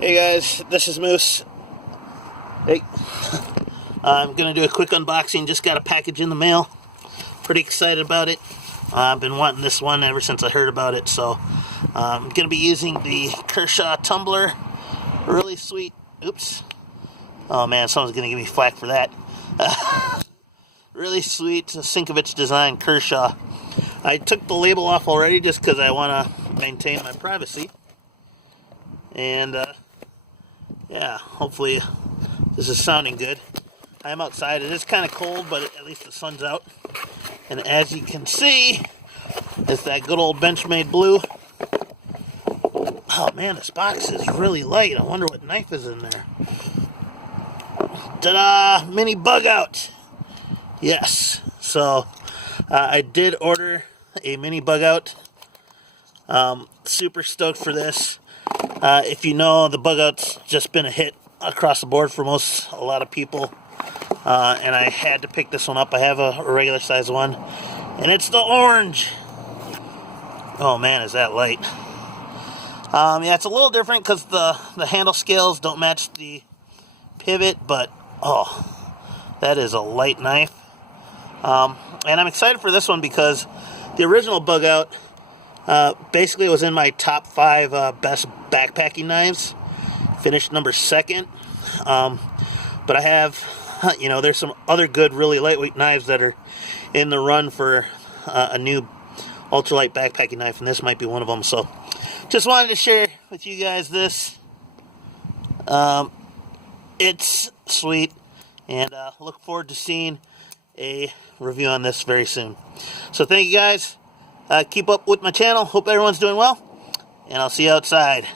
Hey guys, this is Moose. Hey, I'm gonna do a quick unboxing. Just got a package in the mail. Pretty excited about it. I've been wanting this one ever since I heard about it. So I'm gonna be using the Kershaw Tumbler. Really sweet. Oops. Oh man, someone's gonna give me flack for that. Really sweet Sinkovich design Kershaw. I took the label off already just because I want to maintain my privacy. And yeah, hopefully this is sounding good. I'm outside. It is kind of cold, but at least the sun's out. And as you can see, it's that good old Benchmade blue. Oh man, this box is really light. I wonder what knife is in there. Ta-da! Mini Bugout. Yes. So I did order a mini Bugout. Super stoked for this. If you know, the Bugout's just been a hit across the board for a lot of people. And I had to pick this one up. I have a regular size one. And it's the orange. Oh man, is that light. Yeah, it's a little different because the handle scales don't match the pivot. But, oh, that is a light knife. And I'm excited for this one because the original Bugout basically was in my top 5 best backpacking knives. Finished number 2nd. But I have, there's some other good, really lightweight knives that are in the run for a new ultralight backpacking knife, and this might be one of them. So just wanted to share with you guys this. It's sweet, and look forward to seeing a review on this very soon. So thank you guys. Keep up with my channel. Hope everyone's doing well, and I'll see you outside.